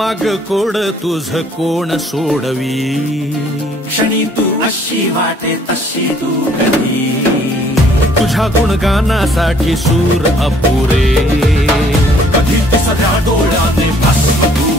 माग कोड तुझ कोण सोडवी, क्षणी तू अशी वाटे तशी तू कधी, तुझ्या गुणगानासाठी सूर अपुरे, कधी तिसऱ्या डोळ्याने भस्म तू